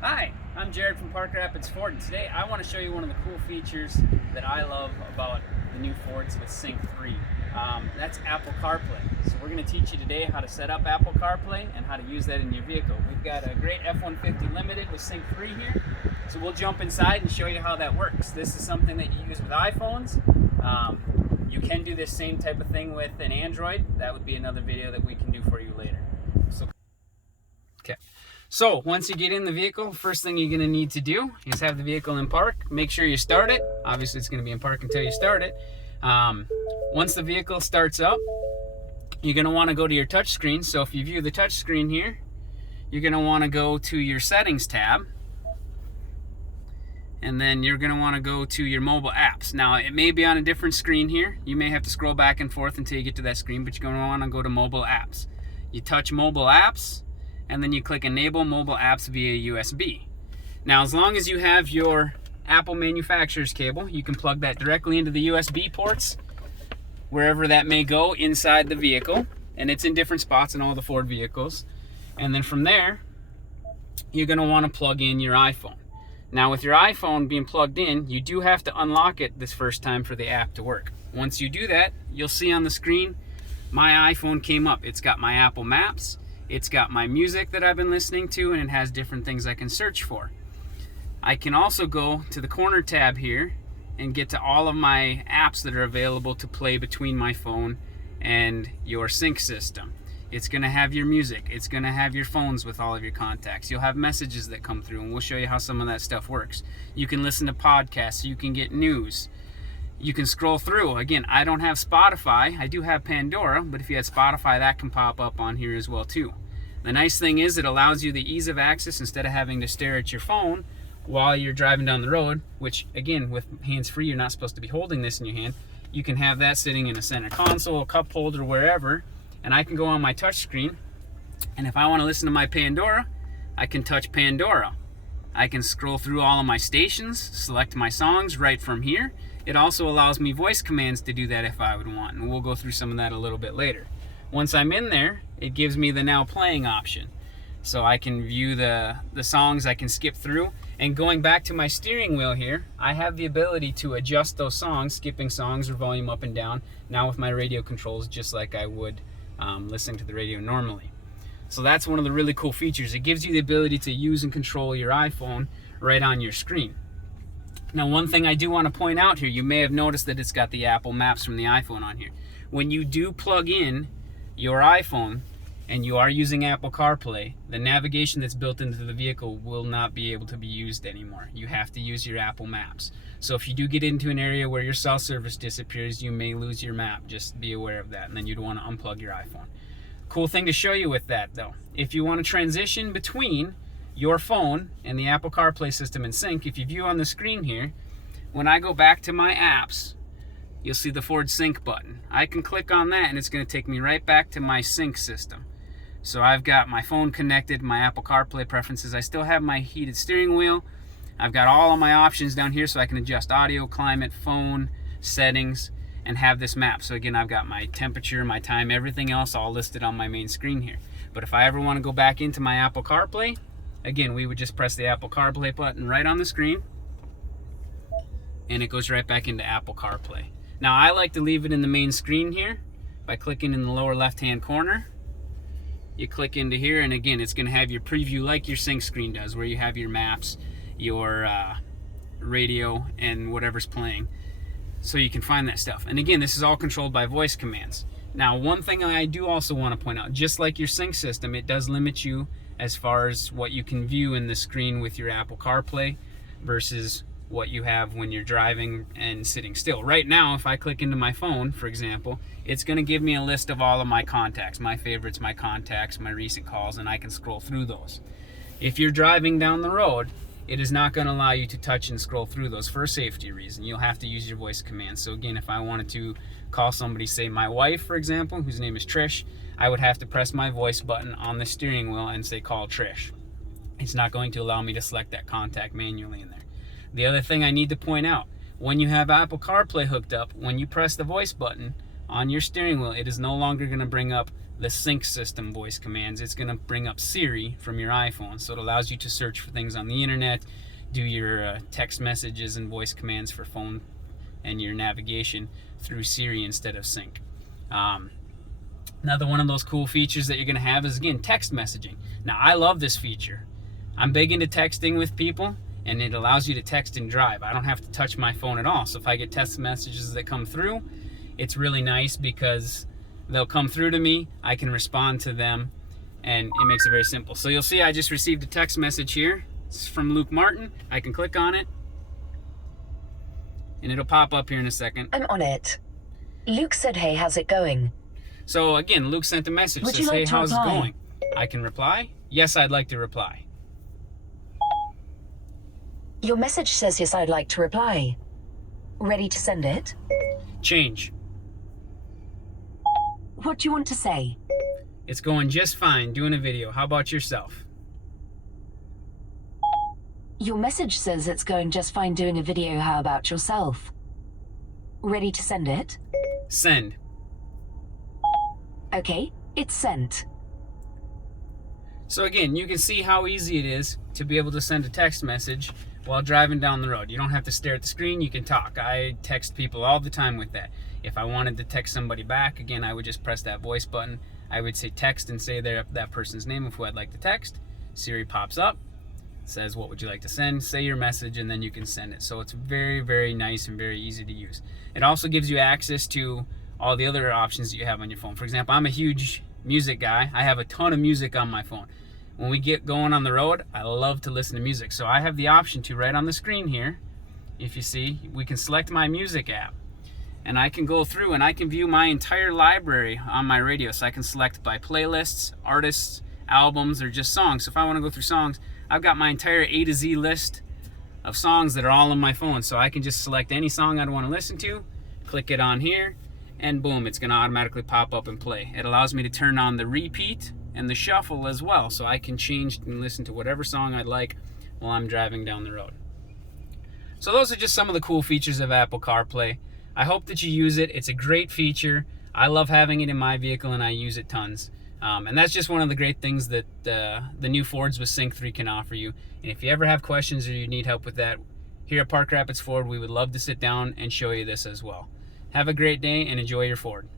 Hi, I'm Jared from Park Rapids Ford, and today I want to show you one of the cool features that I love about the new Fords with Sync 3. That's Apple CarPlay. So we're going to teach you today how to set up Apple CarPlay and how to use that in your vehicle. We've got a great F-150 Limited with Sync 3 here, so we'll jump inside and show you how that works. This is something that you use with iPhones. You can do this same type of thing with an Android. That would be another video that we can do for you later. Okay. So once you get in the vehicle, first thing you're going to need to do is have the vehicle in park. Make sure you start it. Obviously, it's going to be in park until you start it. Once the vehicle starts up, you're going to want to go to your touch screen. So if you view the touch screen here, you're going to want to go to your settings tab. And then you're going to want to go to your mobile apps. Now, it may be on a different screen here. You may have to scroll back and forth until you get to that screen, but you're going to want to go to mobile apps. You touch mobile apps, and then you click enable mobile apps via USB. Now, as long as you have your Apple manufacturer's cable, you can plug that directly into the USB ports, wherever that may go inside the vehicle. And it's in different spots in all the Ford vehicles. And then from there, you're going to want to plug in your iPhone. Now, with your iPhone being plugged in, you do have to unlock it this first time for the app to work. Once you do that, you'll see on the screen, my iPhone came up. It's got my Apple Maps, it's got my music that I've been listening to, and it has different things I can search for. I can also go to the corner tab here and get to all of my apps that are available to play between my phone and your sync system. It's going to have your music. It's going to have your phones with all of your contacts. You'll have messages that come through, and we'll show you how some of that stuff works. You can listen to podcasts. You can get news. You can scroll through. Again, I don't have Spotify. I do have Pandora, but if you had Spotify, that can pop up on here as well too. The nice thing is it allows you the ease of access instead of having to stare at your phone while you're driving down the road, which again, with hands-free, you're not supposed to be holding this in your hand. You can have that sitting in a center console, a cup holder, wherever, and I can go on my touch screen, and if I want to listen to my Pandora, I can touch Pandora. I can scroll through all of my stations, select my songs right from here. It also allows me voice commands to do that if I would want, and we'll go through some of that a little bit later. Once I'm in there, it gives me the now playing option. So I can view the songs, I can skip through, and going back to my steering wheel here, I have the ability to adjust those songs, skipping songs or volume up and down, now with my radio controls, just like I would listening to the radio normally. So that's one of the really cool features. It gives you the ability to use and control your iPhone right on your screen. Now, one thing I do want to point out here, you may have noticed that it's got the Apple Maps from the iPhone on here. When you do plug in your iPhone and you are using Apple CarPlay, the navigation that's built into the vehicle will not be able to be used anymore. You have to use your Apple Maps. So if you do get into an area where your cell service disappears, you may lose your map. Just be aware of that, and then you'd want to unplug your iPhone. Cool thing to show you with that, though. If you want to transition between your phone and the Apple CarPlay system in sync, if you view on the screen here, when I go back to my apps, you'll see the Ford Sync button. I can click on that, and it's going to take me right back to my sync system. So I've got my phone connected, my Apple CarPlay preferences. I still have my heated steering wheel. I've got all of my options down here so I can adjust audio, climate, phone, settings, and have this map. So again, I've got my temperature, my time, everything else all listed on my main screen here. But if I ever want to go back into my Apple CarPlay, again, we would just press the Apple CarPlay button right on the screen, and it goes right back into Apple CarPlay. Now, I like to leave it in the main screen here by clicking in the lower left-hand corner. You click into here, and again, it's going to have your preview like your sync screen does, where you have your maps, your radio, and whatever's playing, so you can find that stuff. And again, this is all controlled by voice commands. Now, one thing I do also want to point out, just like your sync system, it does limit you as far as what you can view in the screen with your Apple CarPlay versus what you have when you're driving and sitting still. Right now, if I click into my phone, for example, it's going to give me a list of all of my contacts, my favorites, my contacts, my recent calls, and I can scroll through those. If you're driving down the road, it is not going to allow you to touch and scroll through those for a safety reason. You'll have to use your voice command. So again, if I wanted to call somebody, say my wife, for example, whose name is Trish, I would have to press my voice button on the steering wheel and say call Trish. It's not going to allow me to select that contact manually in there. The other thing I need to point out, when you have Apple CarPlay hooked up, when you press the voice button on your steering wheel, it is no longer going to bring up the sync system voice commands. It's going to bring up Siri from your iPhone, so it allows you to search for things on the internet, do your text messages and voice commands for phone and your navigation through Siri instead of sync. Another one of those cool features that you're going to have is, again, text messaging. Now, I love this feature. I'm big into texting with people, and it allows you to text and drive. I don't have to touch my phone at all. So if I get text messages that come through, it's really nice because they'll come through to me, I can respond to them, and it makes it very simple. So you'll see I just received a text message here. It's from Luke Martin. I can click on it, and it'll pop up here in a second. I'm on it. Luke said, hey, how's it going? So again, Luke sent a message, Would says, you like hey, to how's it reply? going? I can reply, yes, I'd like to reply. Your message says, yes, I'd like to reply. Ready to send it? Change. What do you want to say? It's going just fine, doing a video. How about yourself? Your message says it's going just fine doing a video. How about yourself? Ready to send it? Send. Okay, it's sent. So again, you can see how easy it is to be able to send a text message while driving down the road. You don't have to stare at the screen, you can talk. I text people all the time with that. If I wanted to text somebody back, again, I would just press that voice button. I would say text and say that person's name of who I'd like to text. Siri pops up, says what would you like to send, say your message, and then you can send it. So it's very, very nice and very easy to use. It also gives you access to all the other options that you have on your phone. For example, I'm a huge music guy. I have a ton of music on my phone. When we get going on the road, I love to listen to music. So I have the option to, right on the screen here, if you see, we can select my music app. And I can go through and I can view my entire library on my radio. So I can select by playlists, artists, albums, or just songs. So if I want to go through songs, I've got my entire A to Z list of songs that are all on my phone. So I can just select any song I'd want to listen to, click it on here, and boom, it's going to automatically pop up and play. It allows me to turn on the repeat and the shuffle as well, so I can change and listen to whatever song I'd like while I'm driving down the road. So those are just some of the cool features of Apple CarPlay. I hope that you use it. It's a great feature. I love having it in my vehicle, and I use it tons. And that's just one of the great things that the new Fords with Sync 3 can offer you. And if you ever have questions or you need help with that, here at Park Rapids Ford, we would love to sit down and show you this as well. Have a great day and enjoy your Ford.